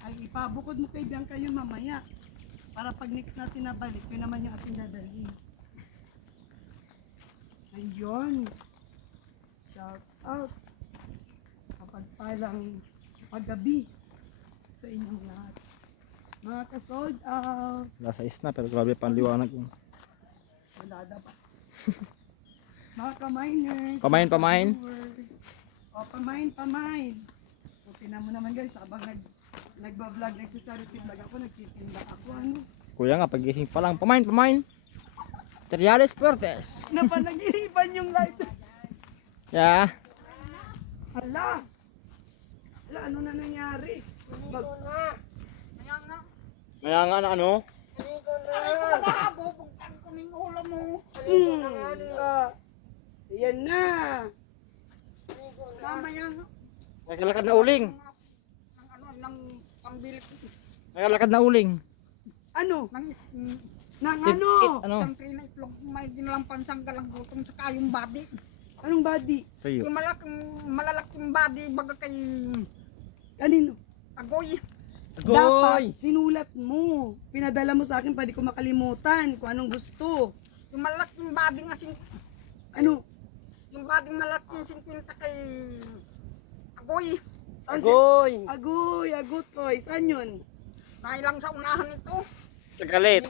Ay, ipabukod mo kay Bianca yun mamaya. Para pag next natin nabalik, yun naman yung ating dadalhin. Ayun. Shout out. Kapag palang paggabi sa inyong lahat. Mga ka-sold out. Nasa na pero grabe panliwanag. Wala na pa. Mga ka-miners. Pamain. O, pamain. O, tinan mo naman guys, habang nagbablog, nagsa-charity vlog ako, nagtitinda ako, ano. Kuya nga, pagising pa lang. Pamain. Cereales Fuertes. Napanaginipan yung light. Yeah. Hala, ano na nangyari? Kaya nga na ano? Yan na. Naglalakad na uling. Naglalakad na uling. Ano? Nang It, ano? Siyempre na itlog, may ginalampansang galang gutom sa yung body. Anong body? Tuyo. Yung malalaking body, baga kay Kanino? agoy. Dapat sinulat mo. Pinadala mo sa akin, pwede ko makalimutan kung anong gusto. Yung malaking body nga, Ano? yung body malaking 50 kay agoy. Saan Agoy! Agotoy. Saan yun? Nailang sa unahan ito. Tagalit.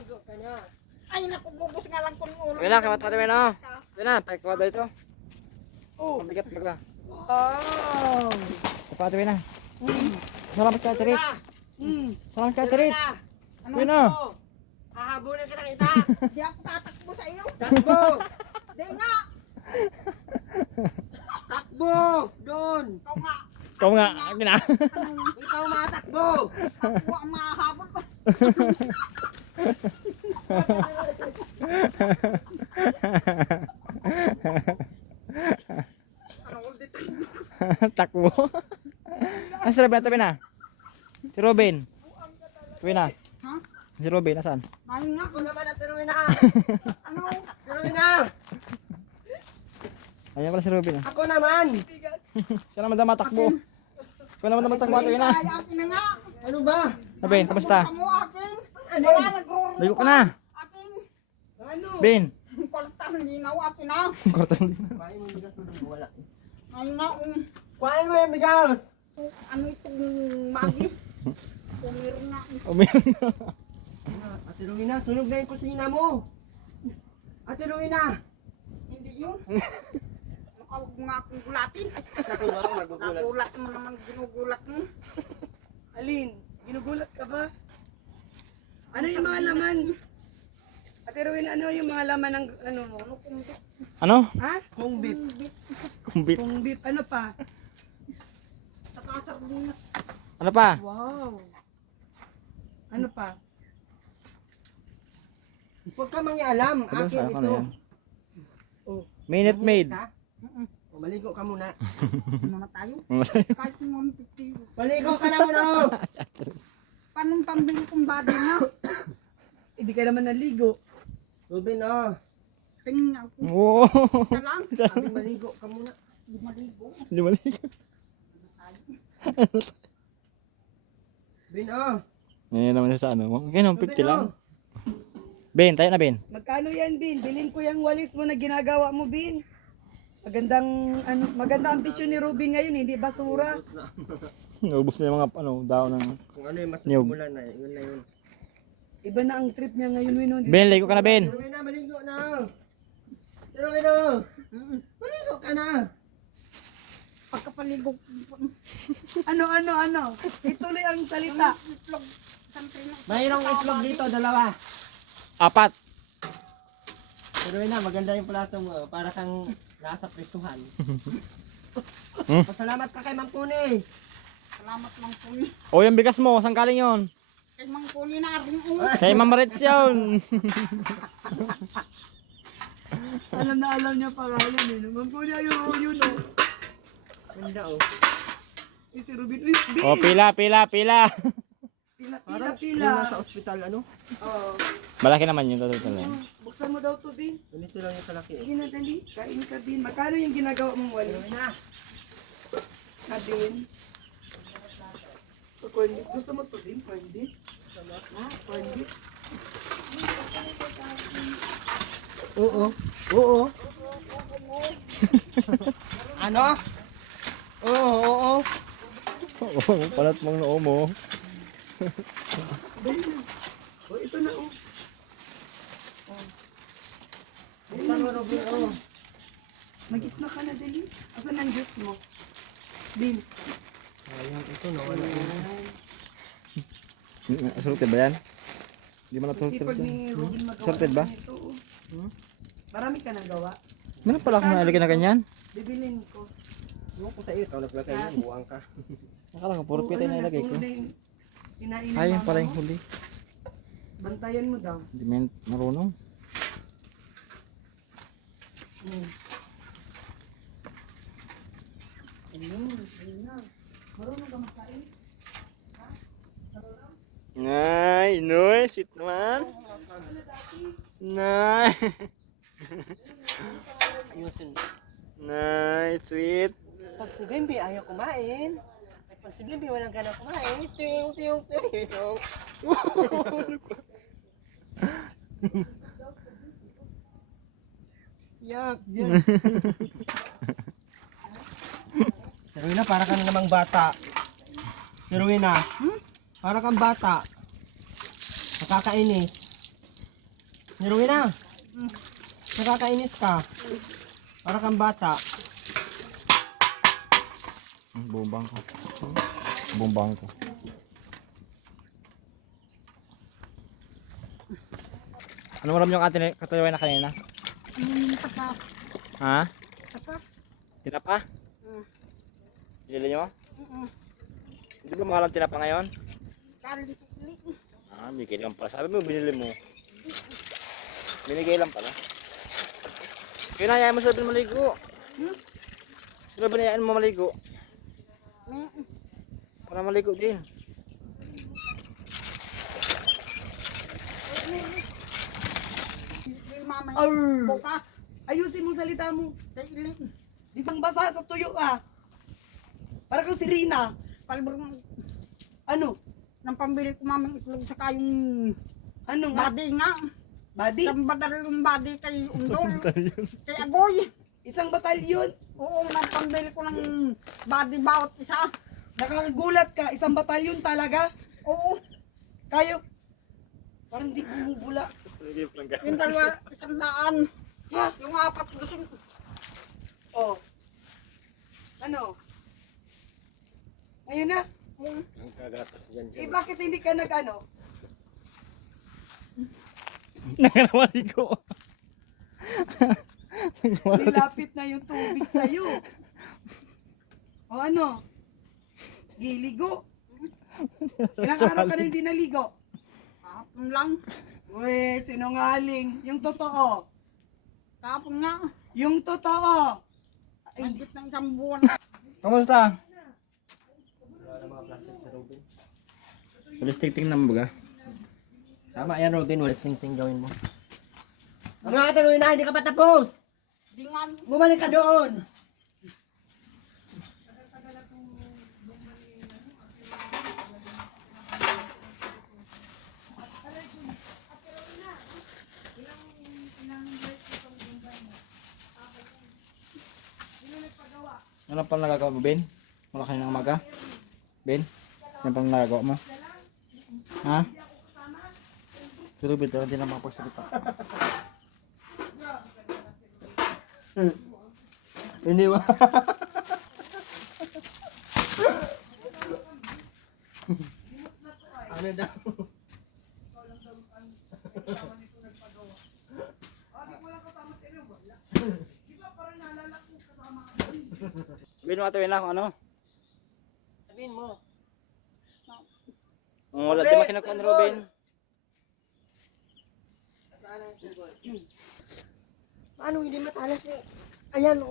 Ay naku, bubos nga lang kung ulo. Kaya na, kamat mo na. Kaya na, pakikwada ito. Oh. Mabigat magla. Wow. Kapatuloy na. Salamat ka, Terit. Salamat ka, Terit. Ano? Kaya na. Hahabunan kita kita. Di ako tatakbo sa iyo. Takbo! Di nga. Takbo! Doon! Ikaw nga. Ikaw nga, kina. Ikaw matakbo! Takbo ang mahabol ko. Anong ulit? Takbo. Ah, si Robin, tabi na. Si Robin. Tabi na. Ha? Si Robin, nasaan? Ayun nga. Ako naman at tinuwi na. Ano? Tinuwi na! Ayan pala si Robin. Ako naman! Siya naman daw matakbo. Ikaw naman daw matakbo, tabi na. Ay, akin na nga. Ano ba? Robin, kamusta? Kamu akin. Wala nagruro. Ligo ka na. Akin. Ano? Bin. Kulitan, linaw akin na. Kortang. Kuhain mo yung bigas mo, wala. Ayun nga. Kuhain mo yung bigas! Ano itong magi? Pumirin nga. Umiyan. Ate Rowena, sunog na yung kusina mo! Ate Rowena! Hindi yun. Nakawag mo nga akong gulatin. Bakit ba ako nagugulat? Nagulat mo naman, ginugulat mo. Alin, ginugulat ka ba? Ano yung mga laman? Ate Rowena, ano yung mga laman ng ano mo? Ano? Ha? Kung beef. Kumbit. Kung beef, ano pa? Saka sardinas. Ano pa? Wow! Ano pa? Huwag ka mangialam, Ano sa akin ako na ito. yan? Oh. Minute Maid. Ha? O, maligo ka muna. Ano na tayo? Kahit yung 150. Maligo ka na muna! Paano pambili kong body na? Hindi ka naman naligo. Ruben, oh. Tingnan ako. Oo. Isa lang. Sabi maligo ka muna. Hindi maligo. Hindi mali. Ben, oh. Ngayon naman siya sa ano. Okay naman, 50 Ruben, lang. oh. Ben, tayo na Ben. Magkano yan, Bin? Bilhin ko yung walis mo na ginagawa mo, Bin. Magandang ambisyon ni Ruben ngayon, hindi basura. Naubos na yung mga ano, daon ng... Kung ano yung Niyog. masasimulan na, yun na yun. Iba na ang trip niya ngayon, Wino. Hindi Ben, na ligo ka na Ben. Ruben na, maligo na! Ruben, oh. Maligo ka na! Pagkapaligo. Ano? Ituloy ang salita. Itlog. Siyempre na. Mayroong itlog dito, dalawa. 4. Ruben na, maganda yung plato mo. Para kang nasa presuhan. Pasalamat ka kay Mang Puni. Salamat Mang Puni. O, yung bigas mo, saan galing yun? Kay Mang Puni na rin. Kay Ma'am Reds yun. Alam na alam niya pangalan eh. Naman po niya yun, oh. Ganda, oh. Eh, si Ruben. Uy, Bin! O, pila. Pila. Parang yung nasa ospital, ano? Oo. Malaki naman yun. Total yun. Buksan mo daw to, Bin. Ganito lang yung kalaki. Sige na, dali. Kain ka, Bin. Magkano yung ginagawa mong walis? Na. Ah, Bin. to corn beef. Gusto mo to din, corn beef? Ha? Corn beef? Oo. Oo. Ano? Oo, oo. Oo, palat mong noo mo. Dali na. Oh, ito na oh. Buksan mo, Robin, oh. Mag-snack ka na, Dali. Asan ang juice mo? Din. Ayun, ito no. Wala Sorted ba yan? Hindi mo na Kasi sorted pag yan. ni Robin magawa Sorted ba? ito, oh. Marami ka nang gawa. Meron pala akong nalagyan na ganyan. Bibilin ko. Yung kung sa iyo, naglagay yun, buwang ka. Akala ko, puro Oo, pita yung nilagay ko. nasunod na yung sinain ng Ay, yung mama pala mo. yung huli. Bantayan mo daw. Hindi man marunong. Marunong ka masain? Nay, noy, sweet naman. Nay. Ayusin. Nay, sweet. Pag si Bimbi ayaw kumain. Ay, pag si Bimbi walang gana kumain. Ting, ting, ting. Yak, dyan. Si Rowena, para ka na namang bata. Si Rowena, para kang bata. Nakakainis. Si Rowena, nakakainis ka. Para kang bata. Bumbang ko. Bumbang ko. Ano maram yung atin katulawin na kanina? Ha? Tinapa? Bili nyo? Hindi ba mahal ang tinapa ngayon? Ah, bigay lang pala. Sabi mo, binili mo. Binigay lang pala. Pinayaan mo sa Robin maligo. Sino binayaan mo maligo? Para maligo din. Arr! Bukas, Ayusin mo salita mo. kay Ili, Di bang basa sa tuyo ah. Para kang si Rina. palibur Ano? ng pambili ko mamang itlog saka yung Ano nga? body nga. Body? Isang badal yung body kay Undol, kay Agoy. Isang batalyon. Oo, nang pambili ko ng body bawat isa. Nakakagulat ka. Isang batalyon talaga. Oo, Kayo. Parang di bumubula. yung dalawa, 100. Ha? Yung 4 dosin. Oh. Ano? Ngayon na? Ang kagatas dyan Eh bakit hindi ka nag-ano? Nakamaligo. Nilapit na yung tubig sa'yo. O ano? Giligo. Ilang araw ka na hindi naligo? Kahapon lang. Uy, sinungaling. Yung totoo. Kahapon nga. Yung totoo. Higit ng isang buwan. Kamusta? Wala mga plastic sa Robin. Walis tingting naman baga. Tama yan, Robin. Wala sing-ting gawin mo. Ano nga ito, Rowena? Hindi ka pa tapos. Di nga, Bumalik ka doon. Ano pang nagagawa mo, Ben? Wala kayo ng umaga? Ben? Ano pang nagagawa mo? Ha? Pero Ben, hindi na makapagsalita. Hindi ba? Ano daw? Ben, matawin na kung ano? Sabihin mo. Wala, di makinukuha ni Robin. Paano hindi matalas eh? Ayan,